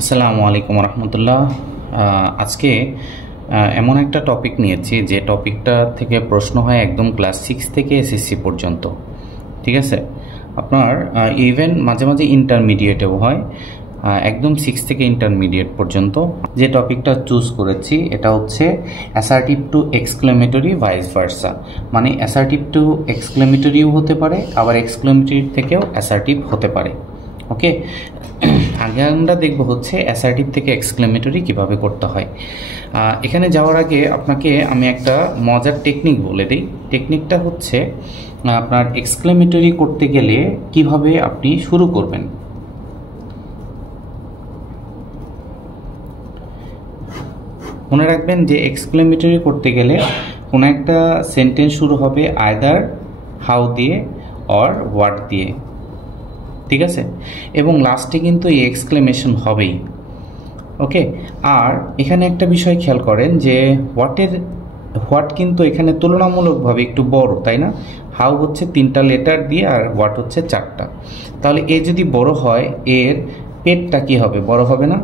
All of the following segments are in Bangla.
আসসালামু আলাইকুম রহমতুল্লাহ। আজকে এমন একটা টপিক নিয়েছি যে টপিকটা থেকে প্রশ্ন হয় একদম ক্লাস 6 থেকে এসএসসি পর্যন্ত। ঠিক আছে, আপনার ইভেন মাঝে মাঝে ইন্টারমিডিয়েটেও হয়, একদম 6 থেকে ইন্টারমিডিয়েট পর্যন্ত। যে টপিকটা চুজ করেছি এটা হচ্ছে assertive two exclamatory vice versa, মানে অ্যাসার্টিভ টু এক্সক্লেমেটরিও হতে পারে, আবার এক্সক্লেমেটরি থেকেও অ্যাসার্টিভ হতে পারে। ওকে, আগে আমরা দেখব হচ্ছে অ্যাসার্টিভ থেকে এক্সক্লেমেটরি কিভাবে করতে হয়। এখানে যাওয়ার আগে আপনাকে আমি একটা মজার টেকনিক বলে দিই। টেকনিকটা হচ্ছে আপনার এক্সক্লেমেটরি করতে গেলে কিভাবে আপনি শুরু করবেন। মনে রাখবেন যে এক্সক্লেমেটরি করতে গেলে কোনো একটা সেন্টেন্স শুরু হবে আইদার হাউ দিয়ে অর হোয়াট দিয়ে, ঠিক আছে, এবং লাস্টে কিন্তু এই এক্সক্লেমেশন হবেই। ওকে, আর এখানে একটা বিষয় খেয়াল করেন যে হোয়াট কিন্তু এখানে তুলনামূলকভাবে একটু বড়, তাই না? হাউ হচ্ছে 3টা লেটার দিয়ে আর হোয়াট হচ্ছে 4টা। তাহলে এ যদি বড় হয় এর পেটটা কি হবে? বড় হবে না?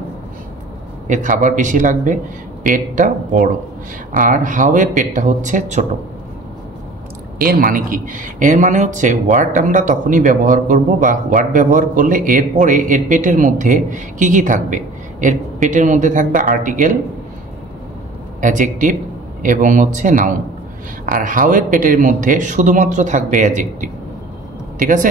এর খাবার বেশি লাগবে, পেটটা বড়। আর হাউ এর পেটটা হচ্ছে ছোট। এর মানে কি? এর মানে হচ্ছে ওয়ার্ড আমরা তখনই ব্যবহার করব বা ওয়ার্ড ব্যবহার করলে এরপরে এর পেটের মধ্যে কি কি থাকবে? এর পেটের মধ্যে থাকবে আর্টিকেল, অ্যাডজেক্টিভ এবং হচ্ছে নাউন। আর হাউ এর পেটের মধ্যে শুধুমাত্র থাকবে অ্যাডজেক্টিভ। ঠিক আছে?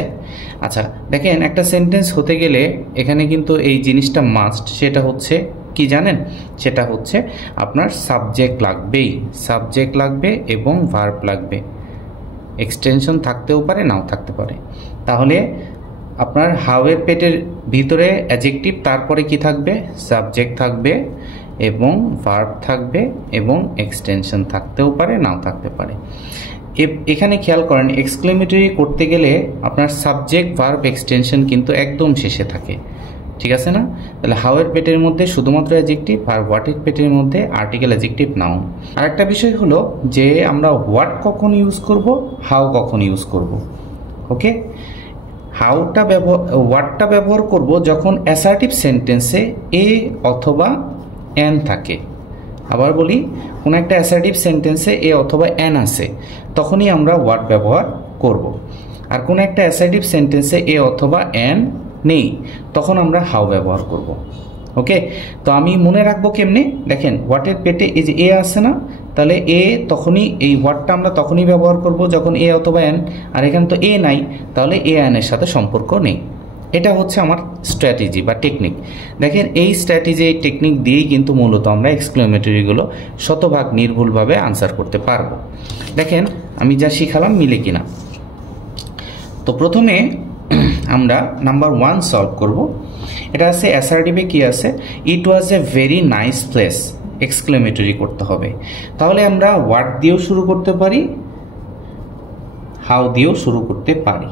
আচ্ছা দেখেন, একটা সেন্টেন্স হতে গেলে এখানে কিন্তু এই জিনিসটা মাস্ট। সেটা হচ্ছে কি জানেন? সেটা হচ্ছে আপনার সাবজেক্ট লাগবেই, সাবজেক্ট লাগবে এবং ভার্ব লাগবে। এক্সটেনশন থাকতেও পারে, নাও থাকতে পারে। তাহলে আপনার হাউ এর পেটের ভিতরে অ্যাডজেক্টিভ, তারপরে কি থাকবে? সাবজেক্ট থাকবে এবং ভার্ব থাকবে এবং এক্সটেনশন থাকতেও পারে, নাও থাকতে পারে। এখানে খেয়াল করেন, এক্সক্লেমেটরি করতে গেলে আপনার সাবজেক্ট ভার্ব এক্সটেনশন কিন্তু একদম শেষে থাকে। ঠিক আছে না? তাহলে হাউ এর পেটের মধ্যে শুধুমাত্র অ্যাডজেক্টিভ, আর হোয়াট এর পেটের মধ্যে আর্টিকেল, অ্যাডজেক্টিভ, নাউন। আরেকটা বিষয় হলো যে আমরা হোয়াট কখন ইউজ করব, হাউ কখন ইউজ করব। ওকে, হোয়াটটা ব্যবহার করব যখন অ্যাসার্টিভ সেন্টেন্সে এ অথবা এন থাকে। আবার বলি, কোনো একটা অ্যাসার্টিভ সেন্টেন্সে এ অথবা এন আছে, তখনই আমরা হোয়াট ব্যবহার করব। আর কোনো একটা অ্যাসার্টিভ সেন্টেন্সে এ অথবা এন নেই, তখন আমরা হাউ ব্যবহার করব। ওকে, তো আমি মনে রাখবো কেমনে? দেখেন, হোয়াটের পেটে এই যে এ আছে না, তাহলে এ তখনই, এই হোয়াটটা আমরা তখনই ব্যবহার করব যখন এ অথবা এন। আর এখানে তো এ নাই, তাহলে এ এনের সাথে সম্পর্ক নেই। এটা হচ্ছে আমার স্ট্র্যাটেজি বা টেকনিক। দেখেন, এই স্ট্র্যাটেজি, এই টেকনিক দিয়েই কিন্তু মূলত আমরা এক্সক্লেমেটরিগুলো শতভাগ নির্ভুলভাবে আনসার করতে পারবো। দেখেন আমি যা শিখালাম মিলে কিনা। তো প্রথমে আমরা নাম্বার 1 সলভ করব। এটা আছে অ্যাসার্টিভে কি আছে? It was a very nice place. Exclamatory করতে হবে। তাহলে আমরা হোয়াট দিয়েও শুরু করতে পারি, হাউ দিয়েও শুরু করতে পারি।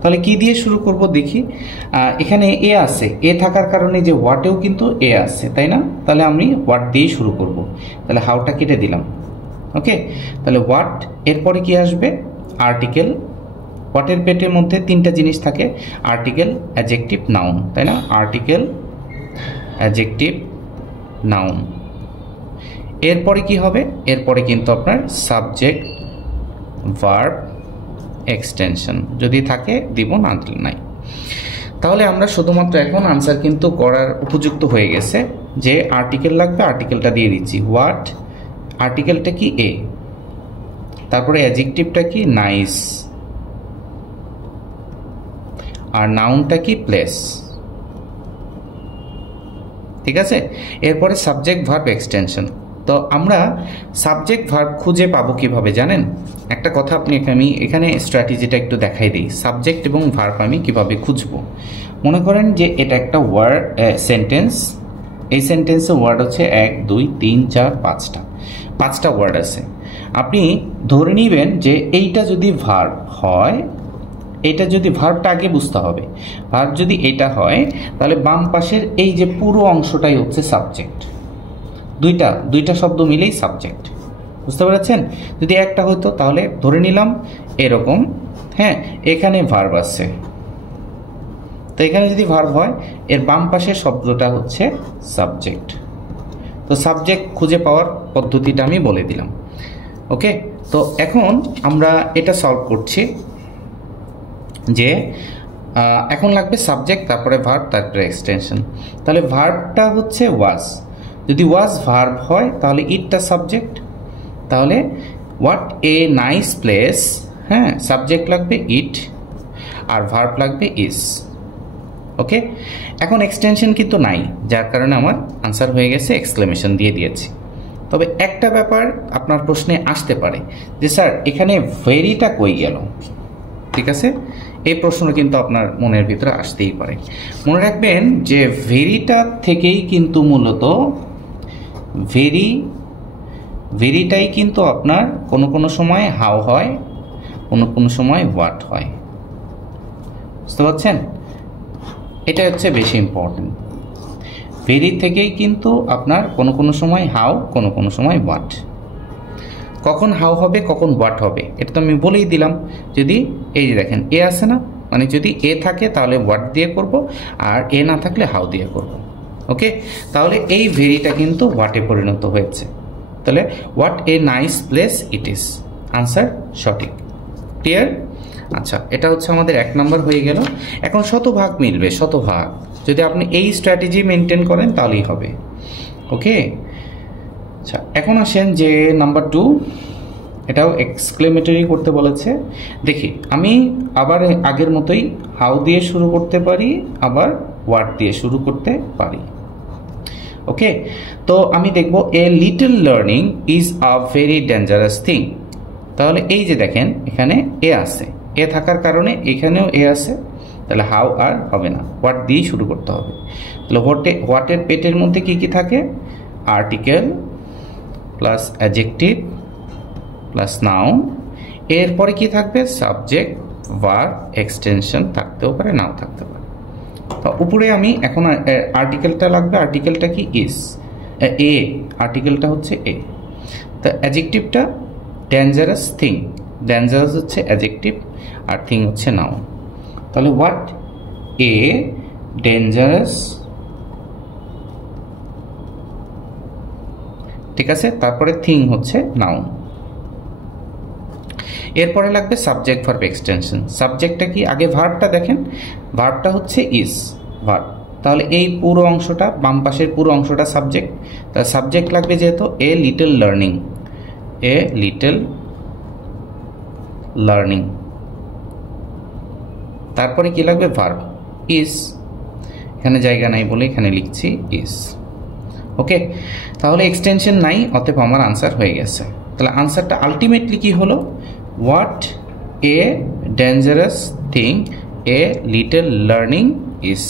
তাহলে কি দিয়ে শুরু করব দেখি। এখানে এ আছে, এ থাকার কারণে যে হোয়াটেও কিন্তু এ আছে, তাই না? তাহলে আমি হোয়াট দিয়েই শুরু করব। তাহলে হাউটা কেটে দিলাম। ওকে, তাহলে হোয়াট, এরপরে কি আসবে? আর্টিকেল। হোয়াটের পেটের মধ্যে 3টা জিনিস থাকে, আর্টিকেল, অ্যাডজেক্টিভ, নাউন, তাই না? Article, adjective, noun. এরপরে কি হবে? এরপরে কিন্তু আপনার সাবজেক্ট, ভার্ব, এক্সটেনশন যদি থাকে দিব, না দিলে নাই। তাহলে আমরা শুধুমাত্র এখন আনসার কিন্তু করার উপযুক্ত হয়ে গেছে যে আর্টিকেল লাগবে, আর্টিকেলটা দিয়ে দিচ্ছি হোয়াট। আর্টিকেলটা কি? এ। তারপরে অ্যাডজেক্টিভটা কি? নাইস। আর নাউনটা কি? প্লেস। ঠিক আছে, এরপরে সাবজেক্ট, ভার্ব, এক্সটেনশন। তো আমরা সাবজেক্ট ভার্ব খুঁজে পাবো কিভাবে জানেন? একটা কথা আমি এখানে স্ট্র্যাটেজিটা একটু দেখাই দিই। সাবজেক্ট এবং ভার্ব আমি কিভাবে খুঁজবো। মনে করেন যে এটা একটা ওয়ার্ড সেন্টেন্স। এই সেন্টেন্সে ওয়ার্ড হচ্ছে 1 2 3 4 5টা ওয়ার্ড আছে। আপনি ধরে নিবেন যে এইটা যদি ভার্ব হয়, এটা যদি ভার্বটা আগে বুঝতে হবে। ভার্ব যদি এটা হয়, তাহলে বাম পাশের এই যে পুরো অংশটাই হচ্ছে সাবজেক্ট। দুইটা শব্দ মিলেই সাবজেক্ট। বুঝতে পেরেছেন? যদি একটা হতো তাহলে ধরে নিলাম এরকম, হ্যাঁ, এখানে ভার্ব আছে, তো এখানে যদি ভার্ব হয় এর বাম পাশের শব্দটা হচ্ছে সাবজেক্ট। তো সাবজেক্ট খুঁজে পাওয়ার পদ্ধতিটা আমি বলে দিলাম। ওকে, তো এখন আমরা এটা সলভ করছি যে এখন লাগবে সাবজেক্ট, তারপরে ভার্ব, তারপরে এক্সটেনশন। তাহলে ভার্বটা হচ্ছে ওয়াজ, যদি ওয়াজ ভার্ব হয় তাহলে ইটটা সাবজেক্ট, তাহলে হোয়াট এ নাইস প্লেস, হ্যাঁ সাবজেক্ট লাগবে ইট আর ভার্ব লাগবে ইজ। ওকে, এখন এক্সটেনশন কিন্তু নাই, যার কারণে আমার আনসার হয়ে গেছে, এক্সক্লেমেশন দিয়ে দিয়েছি। তবে একটা ব্যাপার আপনার প্রশ্নে আসতে পারে যে স্যার এখানে ভেরিটা কই গেল। ঠিক আছে, এই প্রশ্ন কিন্তু আপনার মনের ভিতরে আসতেই পারে। মনে রাখবেন যে ভেরিটা থেকেই কিন্তু মূলত ভেরিটাই কিন্তু আপনার কোনো কোনো সময় হাউ হয়, কোনো কোনো সময় হোয়াট হয়। বুঝতে পারছেন? এটা হচ্ছে বেশি ইম্পর্টেন্ট। ভেরি থেকেই কিন্তু আপনার কোনো কোনো সময় হাউ, কোনো কোনো সময় হোয়াট। কখন হাউ হবে, কখন হোয়াট হবে এটা তো আমি বলেই দিলাম। যদি এই যে দেখেন এ আছে না, মানে যদি এ থাকে তাহলে হোয়াট দিয়ে করব, আর এ না থাকলে হাউ দিয়ে করব। ওকে, তাহলে এই ভেরিটা কিন্তু হোয়াটে পরিণত হয়েছে। তাহলে what a nice place it is, answer সঠিক। ক্লিয়ার? আচ্ছা, এটা হচ্ছে আমাদের 1 নাম্বার হয়ে গেল। এখন শতভাগ মিলবে, শতভাগ যদি আপনি এই স্ট্র্যাটেজি মেনটেন করেন তাহলেই হবে। ওকে, আচ্ছা এখন আসেন যে নাম্বার 2, এটাও এক্সক্লেমেটরি করতে বলেছে। দেখি আমি আবার আগের মতোই হাউ দিয়ে শুরু করতে পারি, আবার হোয়াট দিয়ে শুরু করতে পারি। ওকে, তো আমি দেখব a little learning is a very dangerous thing. তাহলে এই যে দেখেন এখানে এ আছে, এ থাকার কারণে এখানেও এ আছে, তাহলে হাউ আর হবে না, হোয়াট দিয়ে শুরু করতে হবে। তাহলে হোয়াটের পেটের মধ্যে কি কি থাকে? Article plus adjective plus noun, এরপরে কি থাকবে? সাবজেক্ট, ভার্ব, এক্সটেনশন থাকতেও পারে, নাও থাকতে পারে। তো উপরে আমি এখন আর্টিকেলটা লাগবে, আর্টিকেলটা কি? ইজ, এ, আর্টিকেলটা হচ্ছে এ। তো অ্যাডজেক্টিভটা ডেঞ্জারাস থিং, ডেঞ্জারাস হচ্ছে অ্যাডজেক্টিভ আর থিং হচ্ছে নাউন। তাহলে হোয়াট এ ডেঞ্জারাস, ঠিক আছে, তারপরে থিং হচ্ছে নাউন। এরপরে লাগবে সাবজেক্ট, ভার্ব, এক্সটেনশন। সাবজেক্টটা কি? আগে ভার্বটা দেখেন, ভার্বটা হচ্ছে ইজ ভার্ব, তাহলে এই পুরো অংশটা, বাম পাশের পুরো অংশটা সাবজেক্ট। তাহলে সাবজেক্ট লাগবে যেহেতু a little learning, a little learning. তারপরে কি লাগবে? ভার্ব ইজ, এখানে জায়গা নাই বলে এখানে লিখছি ইজ। ওকে, তাহলে এক্সটেনশন নাই, অতএব আমার আনসার হয়ে গেছে। তাহলে আনসারটা আলটিমেটলি কি হলো? What a dangerous thing a little learning is,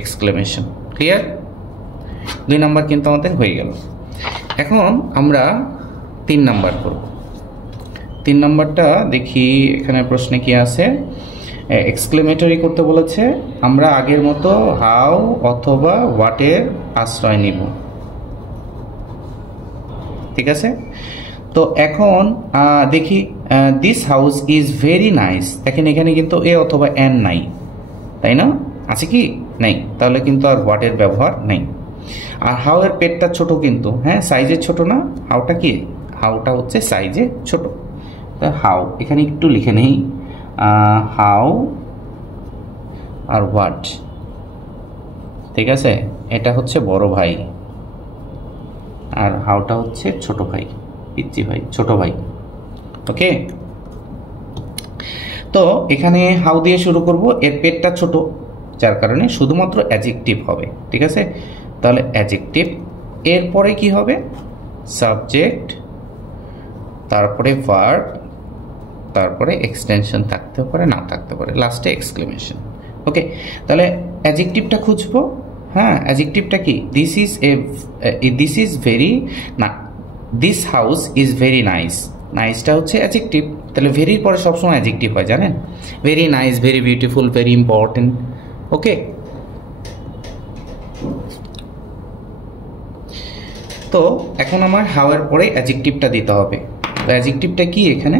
exclamation. Clear? 2 number কিন্তু আমাদের হয়ে গেল। এখন আমরা 3 নাম্বার করব। 3 নাম্বারটা দেখি এখানে প্রশ্নে কি আছে। এক্সক্লেমেটরি করতে বলেছে, আমরা আগের মতো হাউ অথবা হোয়াটের আশ্রয় নিব। ঠিক আছে, তো এখন দেখি this house is very nice. দেখেন এখানে কিন্তু এ অথবা এন নাই, তাই না? আছে কি? নেই, তাহলে কিন্তু আর হোয়াটের ব্যবহার নেই। আর হাউ এর পেটটা ছোট কিন্তু, হ্যাঁ সাইজে ছোট না, হাউটা কি? হাউটা হচ্ছে সাইজে ছোট। তা হাউ এখানে একটু লিখে নেই, হাউ আর হোয়াট। ঠিক আছে, এটা হচ্ছে বড় ভাই আর হাউটা হচ্ছে ছোট ভাই, পিচ্চি ভাই, ছোট ভাই। ওকে, তো এখানে হাউ দিয়ে শুরু করব, এর পেটটা ছোট যার কারণে শুধুমাত্র অ্যাডজেক্টিভ হবে। ঠিক আছে, তাহলে অ্যাডজেক্টিভ, এরপরে কি হবে? সাবজেক্ট, তারপরে ভার্ব, তারপরে এক্সটেনশন থাকতে পারে, না থাকতে পারে, লাস্টে এক্সক্লেমেশন। ওকে, তাহলে অ্যাডজেক্টিভটা খুঁজবো। হ্যাঁ, অ্যাডজেক্টিভটা কি? দিস ইজ ভেরি না, this house is very nice. নাইসটা হচ্ছে অ্যাডজেক্টিভ, তাহলে ভেরির পরে সবসময় অ্যাডজেক্টিভ হয় জানেন। Very nice, very beautiful, very important. Okay, তো এখন আমার হাউ এর পরে অ্যাডজেক্টিভটা দিতে হবে। তো অ্যাডজেক্টিভটা কি এখানে?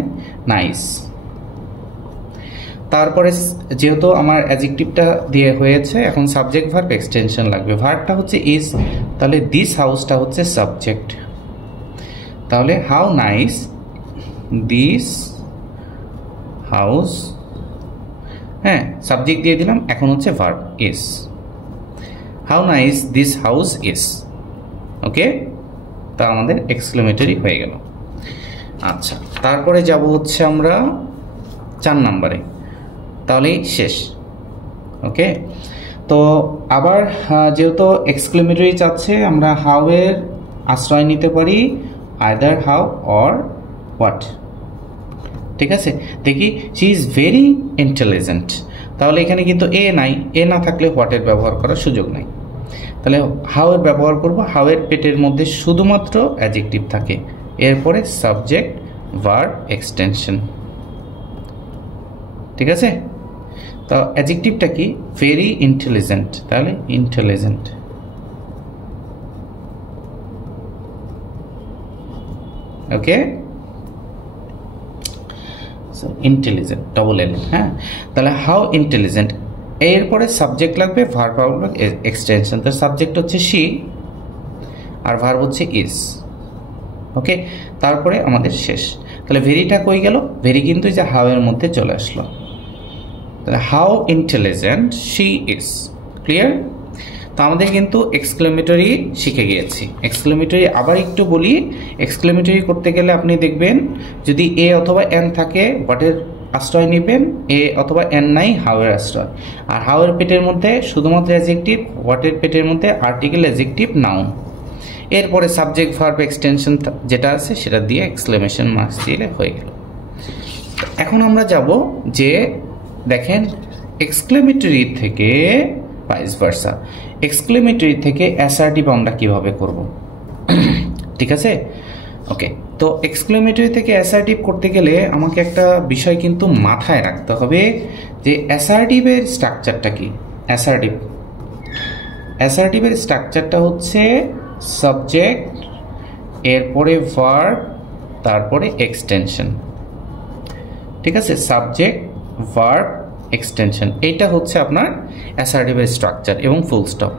নাইস। তারপরে যেহেতু আমার অ্যাডজেক্টিভটা দিয়ে হয়েছে, এখন সাবজেক্ট ভার্ব এক্সটেনশন লাগবে। ভার্বটা হচ্ছে ইজ, তাহলে দিস হাউসটা হচ্ছে সাবজেক্ট, তাহলে হাউ নাইস দিস হাউস, হ্যাঁ সাবজেক্ট দিয়ে দিলাম। এখন হচ্ছে verb is, how nice this house is. Okay, তা আমাদের এক্সক্লেমেটরি হয়ে গেল। আচ্ছা, তারপরে যাব হচ্ছে আমরা 4 নম্বরে, তাহলেই শেষ। ওকে, তো আবার যেহেতু এক্সক্লেমেটরি চাচ্ছে, আমরা হাউ এর আশ্রয় নিতে পারি, আইদার হাউ অর হোয়াট। ঠিক আছে, দেখি শি ইজ ভেরি ইন্টেলিজেন্ট, তাহলে এখানে কিন্তু এ নাই, এ না থাকলে হোয়াটের ব্যবহার করার সুযোগ নাই। তাহলে হাউ এর ব্যবহার করব, হাউ এর পেটের মধ্যে শুধুমাত্র অ্যাডজেক্টিভ থাকে, এরপরে সাবজেক্ট ভার্ব এক্সটেনশন। ঠিক আছে, তো অ্যাডজেক্টিভটা কি, ভেরি ইন্টেলিজেন্ট, তাহলে ইন্টেলিজেন্ট। ওকে, ইন্টেলিজেন্ট ডবল এল, হ্যাঁ, তাহলে হাউ ইন্টেলিজেন্ট, এরপরে সাবজেক্ট লাগবে, ভার্ব এক্সটেনশন। তো সাবজেক্ট হচ্ছে শি আর ভার্ব হচ্ছে ইজ। ওকে, তারপরে আমাদের শেষ। তাহলে ভেরিটা কই গেল, ভেরি কিন্তু যে হাউ এর মধ্যে চলে আসলো, তাহলে how intelligent she is. Clear? তো আমাদের কিন্তু এক্সক্লেমেটরি শিখে গিয়েছি। এক্সক্লেমেটরি আবার একটু বলি, এক্সক্লেমেটরি করতে গেলে আপনি দেখবেন যদি এ অথবা এন থাকে হোয়াটের আশ্রয় নেবেন, এ অথবা এন নাই হাউ এর আশ্রয়, আর হাউ এর পেটের মধ্যে শুধুমাত্র অ্যাডজেক্টিভ, হোয়াটের পেটের মধ্যে আর্টিকেল, অ্যাডজেক্টিভ, নাউন, এরপরে সাবজেক্ট ভার্ব এক্সটেনশন যেটা আছে সেটা দিয়ে এক্সক্লেমেশন মার্কস দিলে হয়ে গেল। এখন আমরা যাব যে দেখেন এক্সক্লেমেটরি থেকে ভাইস ভার্সা, এক্সক্লেমেটরি থেকে অ্যাসার্টিভ আমরা কিভাবে করব। ঠিক আছে, ওকে, তো এক্সক্লেমেটরি থেকে অ্যাসার্টিভ করতে গেলে আমাকে একটা বিষয় কিন্তু মাথায় রাখতে হবে যে অ্যাসার্টিভের স্ট্রাকচারটা কি। অ্যাসার্টিভের স্ট্রাকচারটা হচ্ছে সাবজেক্ট, এরপরে ভার্ব, তারপরে এক্সটেনশন। ঠিক আছে, সাবজেক্ট ভার্ব এক্সটেনশন, এইটা হচ্ছে আপনার অ্যাসার্টিভের স্ট্রাকচার এবং ফুল স্টপ।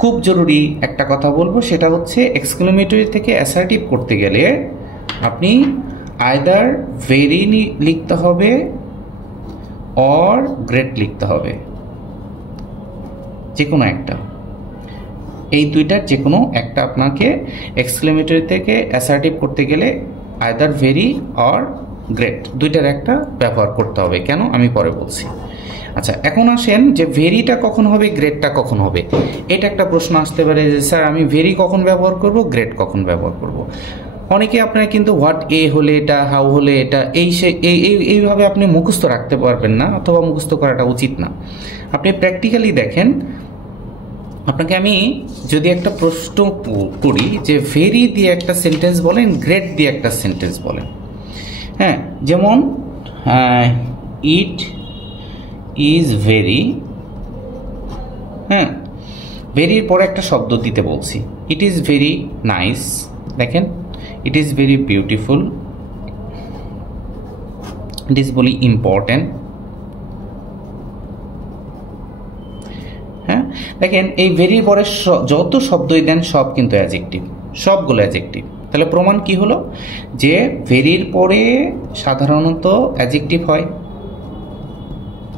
খুব জরুরি একটা কথা বলবো, সেটা হচ্ছে এক্সক্লেমেটরি থেকে অ্যাসার্টিভ করতে গেলে আপনি আইদার ভেরি লিখতে হবে অর গ্রেট লিখতে হবে, যে কোনো একটা, এই দুইটার যে কোনো একটা আপনাকে এক্সক্লেমেটরি থেকে অ্যাসার্টিভ করতে গেলে আইদার ভেরি অর গ্রেট দুইটার একটা ব্যবহার করতে হবে। কেন আমি পরে বলছি। আচ্ছা, এখন আসেন যে ভেরিটা কখন হবে, গ্রেটটা কখন হবে, এটা একটা প্রশ্ন আসতে পারে যে স্যার আমি ভেরি কখন ব্যবহার করব, গ্রেট কখন ব্যবহার করব। অনেকে আপনারা কিন্তু হোয়াট এ হলে এটা, হাউ হলে এটা, এইভাবে আপনি মুখস্থ রাখতে পারবেন না, অথবা মুখস্থ করাটা উচিত না। আপনি প্র্যাকটিক্যালি দেখেন, আপনাকে আমি যদি একটা প্রশ্ন করি যে ভেরি দিয়ে একটা সেন্টেন্স বলেন, গ্রেট দিয়ে একটা সেন্টেন্স বলেন, হ্যাঁ, যেমন ইট ইজ ভেরি, হ্যাঁ, ভেরির পরে একটা শব্দ দিতে বলছি, ইট ইজ ভেরি নাইস, দেখেন it is very beautiful, it is very important. হ্যাঁ, দেখেন এই ভেরির পরে যত শব্দই দেন সব কিন্তু অ্যাডজেক্টিভ, সবগুলো অ্যাডজেক্টিভ। তাহলে প্রমাণ কি হলো যে ভেরির পরে সাধারণত অ্যাডজেক্টিভ হয়,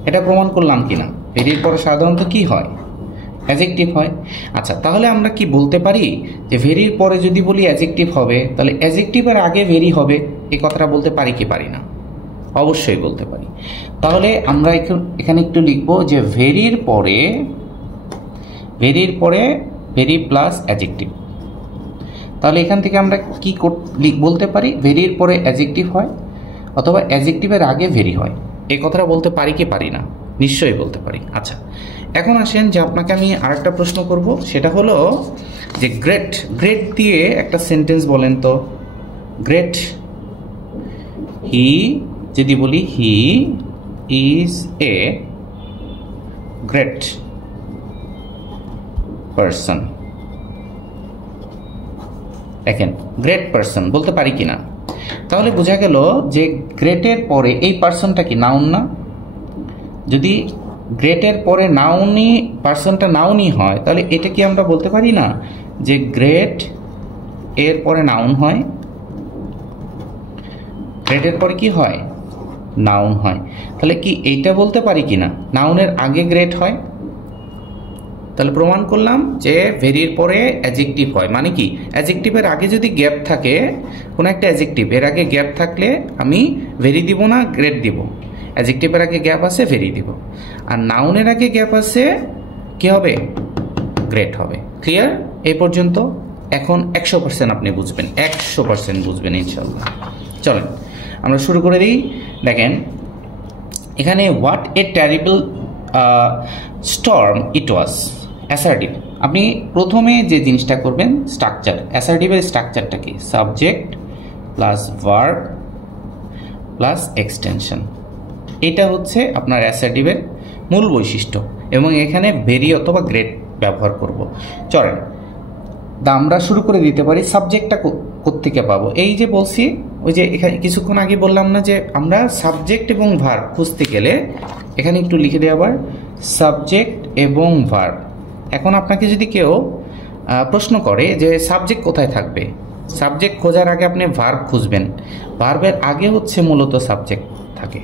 এটা প্রমাণ করলাম কিনা। ভেরির পরে সাধারণত কি হয়, অ্যাডজেক্টিভ হয়। আচ্ছা, তাহলে আমরা কি বলতে পারি যে ভেরির পরে যদি বলি অ্যাডজেক্টিভ হবে, তাহলে অ্যাডজেক্টিভের আগে ভেরি হবে, এই কথাটা বলতে পারি কি পারি না? অবশ্যই বলতে পারি। তাহলে আমরা এখানে একটু লিখবো যে ভেরির পরে ভেরি প্লাস অ্যাডজেক্টিভ। তাহলে এখান থেকে আমরা কি বলতে পারি, ভেরির পরে অ্যাডজেক্টিভ হয় অথবা অ্যাডজেক্টিভের আগে ভেরি হয়, এই কথাটা বলতে পারি কি পারি না? নিশ্চয়ই বলতে পারি। আচ্ছা, এখন আসেন যে আপনাকে আমি আরেকটা প্রশ্ন করব, সেটা হলো যে গ্রেট দিয়ে একটা সেন্টেন্স বলেন তো। গ্রেট, হি যদি বলি he is a great person, দেখেন গ্রেট পারসন বলতে পারি কিনা? তাহলে বোঝা গেল যে গ্রেটের পরে এই পারসনটা কি নাউন না? যদি গ্রেটের পরে নাউনই পার্সনটা নাউনই হয়, তাহলে এটা কি আমরা বলতে পারি না যে গ্রেট এর পরে নাউন হয়? গ্রেটের পরে কি হয়? নাউন হয়। তাহলে কি এইটা বলতে পারি কি না নাউনের আগে গ্রেট হয়? তাহলে প্রমাণ করলাম যে ভেরির পরে অ্যাডজেক্টিভ হয়। মানে কি, অ্যাডজেক্টিভের আগে যদি গ্যাপ থাকে, কোনো একটা অ্যাডজেক্টিভ এর আগে গ্যাপ থাকলে আমি ভেরি দিব না, গ্রেট দিব। অ্যাডজেক্টিভের আগে গ্যাপ আছে, ভেরি দিব। আর নাউনের আগে গ্যাপ আছে, কি হবে? গ্রেট হবে। ক্লিয়ার এই পর্যন্ত? এখন 100% আপনি বুঝবেন, 100% বুঝবেন ইনশাল্লাহ। চলেন আমরা শুরু করে দিই। দেখেন এখানে what a terrible storm it was, assertive. আপনি প্রথমে যে জিনিসটা করবেন স্ট্রাকচার, অ্যাসার্টিভের স্ট্রাকচারটা কি? Subject plus verb plus extension. এটা হচ্ছে আপনার অ্যাসার্টিভের মূল বৈশিষ্ট্য, এবং এখানে ভেরি অথবা গ্রেট ব্যবহার করব। চলেন আমরা শুরু করে দিতে পারি। সাবজেক্টটা কোত্থেকে পাবো? এই যে বলছি, ওই যে এখানে কিছুক্ষণ আগে বললাম না যে আমরা সাবজেক্ট এবং ভার্ব খুঁজতে গেলে, এখানে একটু লিখে দেওয়া আবার সাবজেক্ট এবং ভার্ব। এখন আপনাকে যদি কেউ প্রশ্ন করে যে সাবজেক্ট কোথায় থাকবে, সাবজেক্ট খোঁজার আগে আপনি ভার্ব খুঁজবেন। ভার্বের আগে হচ্ছে মূলত সাবজেক্ট থাকে।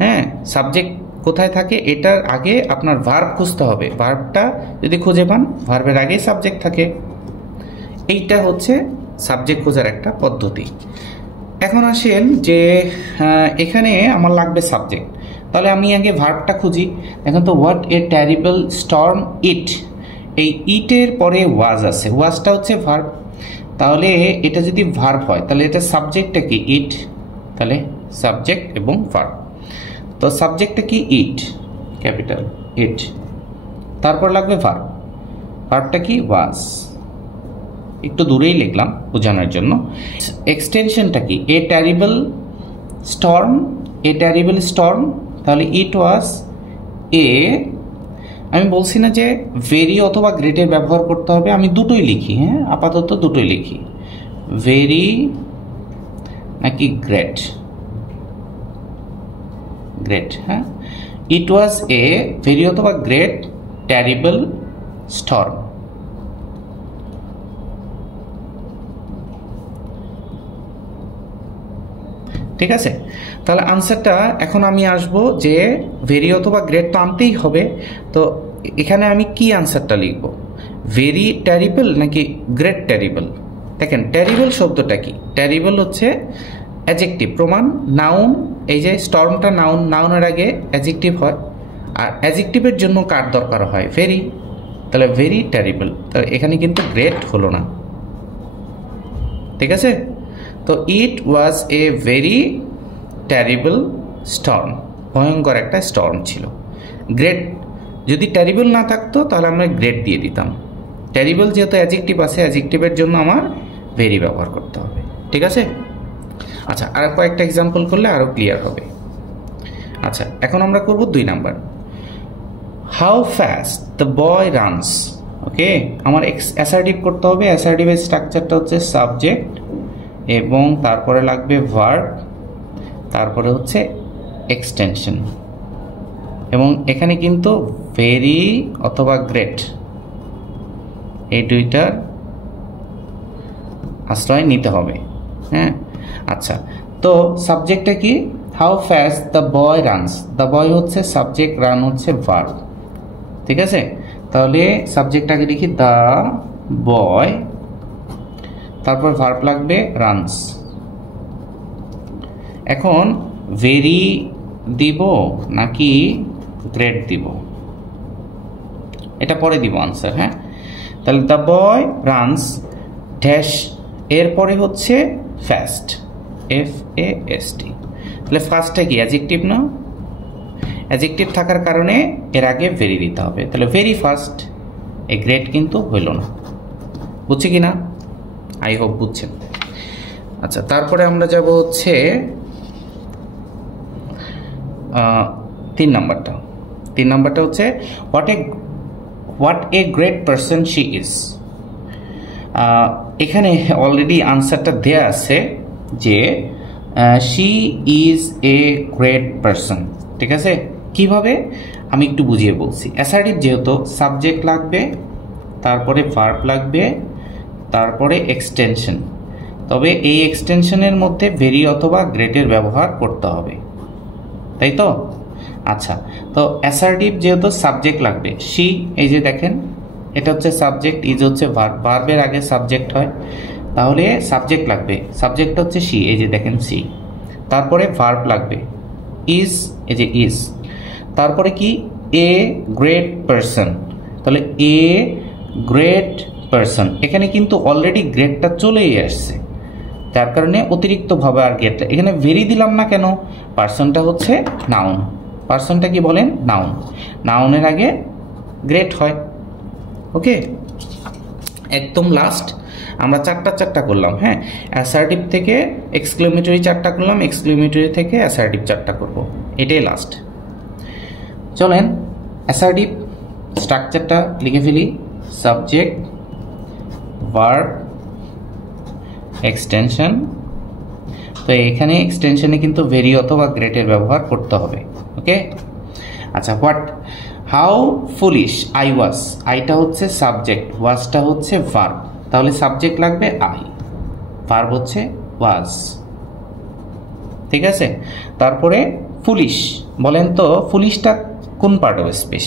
হ্যাঁ, সাবজেক্ট কোথায় থাকে এটার আগে আপনার ভার্ব খুঁজতে হবে। ভার্বটা যদি খুঁজে পান, ভার্বের আগেই সাবজেক্ট থাকে। এইটা হচ্ছে সাবজেক্ট খোঁজার একটা পদ্ধতি। এখন আসেন যে এখানে আমার লাগবে সাবজেক্ট, তাহলে আমি আগে ভার্বটা খুঁজি। এখন তো হোয়াট এ টেরিবল স্টর্ম ইট, এই ইটের পরে ওয়াজ আছে, ওয়াজটা হচ্ছে ভার্ব। তাহলে এটা যদি ভার্ব হয় তাহলে এটা সাবজেক্টটা কি? ইট। তাহলে সাবজেক্ট এবং ভার্ব। তো সাবজেক্টটা কি? ইট, ক্যাপিটাল ইট। তারপর লাগবে ভার্ব, ভার্বটা কি? ওয়াজ। একটু দূরেই লিখলাম বোঝানোর জন্য। এক্সটেনশনটা কি? A terrible storm, a terrible storm. তাহলে ইট ওয়াজ এ, আমি বলছি না যে ভেরি অথবা গ্রেটের ব্যবহার করতে হবে, আমি দুটোই লিখি। হ্যাঁ, আপাতত দুটোই লিখি, ভেরি নাকি গ্রেট? গ্রেট। হ্যাঁ, ইট ওয়াজ এ ভেরি অথবা গ্রেট টেরিবল স্টর্ম। ঠিক আছে, তাহলে আনসারটা এখন আমি আসবো যে ভেরি অথবা গ্রেট তো আনতেই হবে। তো এখানে আমি কি আনসারটা লিখবো? ভেরি টেরিবল নাকি গ্রেট টেরিবল? দেখেন টেরিবল শব্দটা কি? টেরিবল হচ্ছে অ্যাডজেক্টিভ। প্রমাণ নাউন, এই যে স্টর্মটা নাউন, নাউনের আগে অ্যাডজেক্টিভ হয়, আর অ্যাডজেক্টিভের জন্য কার দরকার হয়? ভেরি। তাহলে ভেরি টেরিবল। তাহলে এখানে কিন্তু গ্রেট হলো না। ঠিক আছে, তো ইট was a very terrible Sturm, ভয়ঙ্কর একটা স্টর্ম ছিল। গ্রেট যদি টেরিবল না থাকতো তাহলে আমরা গ্রেট দিয়ে দিতাম। টেরিবল যেহেতু অ্যাডজেক্টিভ আছে, অ্যাডজেক্টিভের জন্য আমার ভেরি ব্যবহার করতে হবে। ঠিক আছে, আচ্ছা আর কয়েকটা এক্সাম্পল করলে আরও ক্লিয়ার হবে। আচ্ছা এখন আমরা করব 2 number, how fast the boy runs. Okay, আমার অ্যাসার্টিভ করতে হবে। অ্যাসার্টিভের স্ট্রাকচারটা হচ্ছে সাবজেক্ট এবং তারপরে লাগবে ভার্ব, তারপরে হচ্ছে এক্সটেনশন। এবং এখানে কিন্তু ভেরি অথবা গ্রেট এই দুইটার আশ্রয় নিতে হবে। হ্যাঁ, আচ্ছা তো সাবজেক্টটা কি? How fast the boy runs. The boy হচ্ছে সাবজেক্ট, রান হচ্ছে ভার্ব। ঠিক আছে, তাহলে সাবজেক্টটাকে লিখি দ্য বয়, তারপর ভার্ব লাগবে রানস। এখন ভেরি দিব নাকি গ্রেট দিব এটা পরে দিব আনসার। হ্যাঁ, তাহলে দ্য বয় রানস ড্যাশ, এরপরে হচ্ছে ফাস্ট, FAST। তাহলে ফার্স্টটা কি? অ্যাডজেক্টিভ না? অ্যাডজেক্টিভ থাকার কারণে এর আগে ভেরি দিতে হবে। তাহলে ভেরি ফার্স্ট, এ গ্রেট কিন্তু হইল না। বুঝছি কি না? আই হোপ বুঝছেন। আচ্ছা তারপরে আমরা যাব হচ্ছে 3 নাম্বারটা। 3 নাম্বারটা হচ্ছে what a great person she is. এখানে অলরেডি আনসারটা দেয়া আছে যে she is a great person. ঠিক আছে, কিভাবে আমি একটু বুঝিয়ে বলছি। অ্যাসার্টিভ যেহেতু সাবজেক্ট লাগবে, তারপরে ভার্ব লাগবে, তারপরে এক্সটেনশন, তবে এই এক্সটেনশনের মধ্যে ভেরি অথবা গ্রেটের ব্যবহার করতে হবে, তাই তো? আচ্ছা, তো অ্যাসার্টিভ যেহেতু সাবজেক্ট লাগবে, সি, এই যে দেখেন এটা হচ্ছে সাবজেক্ট, ইজ হচ্ছে ভার্ব, ভার্বের আগে সাবজেক্ট হয়, তাহলে সাবজেক্ট লাগবে, সাবজেক্ট হচ্ছে সি, এই যে দেখেন সি, তারপরে ভার্ব লাগবে ইজ, এই যে ইজ, তারপরে কি এ গ্রেট পারসন, তাহলে এ গ্রেট পারসন, এখানে কিন্তু অলরেডি গ্রেটটা চলেই আসছে, যার কারণে অতিরিক্তভাবে আর গ্রেট, এখানে ভেরি দিলাম না কেন, পারসনটা হচ্ছে নাউন, পারসনটা কি বলেন নাউন, নাউনের আগে গ্রেট হয়। ওকে, একদম লাস্ট আমরা চারটা করলাম। হ্যাঁ, অ্যাসার্টিভ থেকে এক্সক্লেমেটরি 4টা করলাম, এক্সক্লেমেটরি থেকে অ্যাসার্টিভ 4টা করব, এটাই লাস্ট। চলেন অ্যাসার্টিভ স্ট্রাকচারটা লিখে ফেলি, সাবজেক্ট, ভার্ব, এক্সটেনশন। তো এখানে এক্সটেনশনে কিন্তু ভেরি অথবা গ্রেটের ব্যবহার করতে হবে। ওকে, আচ্ছা, what, how foolish I was, আইটা হচ্ছে সাবজেক্ট, ওয়াজটা হচ্ছে ভার্ব, তাহলে সাবজেক্ট লাগবে আই, ভার্ব হচ্ছে ওয়াজ, ঠিক আছে? তারপরে ফুলিশ, বলেন তো ফুলিশটা কোন পার্ট অফ স্পিচ?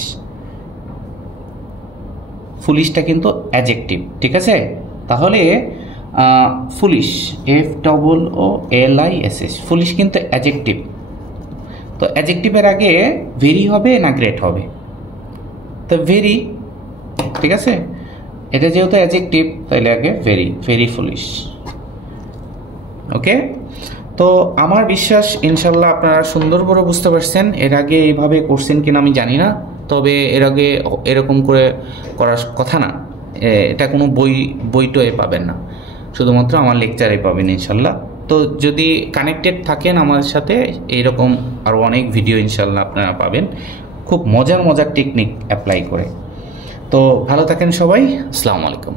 ফুলিশটা কিন্তু অ্যাডজেক্টিভ, ঠিক আছে? তাহলে ফুলিশ, FOOLISH, ফুলিশ কিন্তু অ্যাডজেক্টিভ, তো অ্যাডজেক্টিভের আগে ভেরি হবে না গ্রেট হবে? তো ভেরি, ঠিক আছে, এটা যেহেতু অ্যাডজেক্টিভ তাহলে আগে ভেরি, ভেরি ফুলিশ। ওকে, তো আমার বিশ্বাস ইনশাল্লাহ আপনারা সুন্দর করে বুঝতে পারছেন। এর আগে এইভাবে করছেন কিনা আমি জানি না, তবে এর আগে এরকম করে করার কথা না, এটা কোনো বইটয়ে পাবেন না, শুধুমাত্র আমার লেকচারে পাবেন ইনশাল্লাহ। তো যদি কানেক্টেড থাকেন আমার সাথে, এইরকম আরও অনেক ভিডিও ইনশাল্লাহ আপনারা পাবেন, খুব মজার টেকনিক অ্যাপ্লাই করে। তো ভালো থাকেন সবাই, আসসালামু আলাইকুম।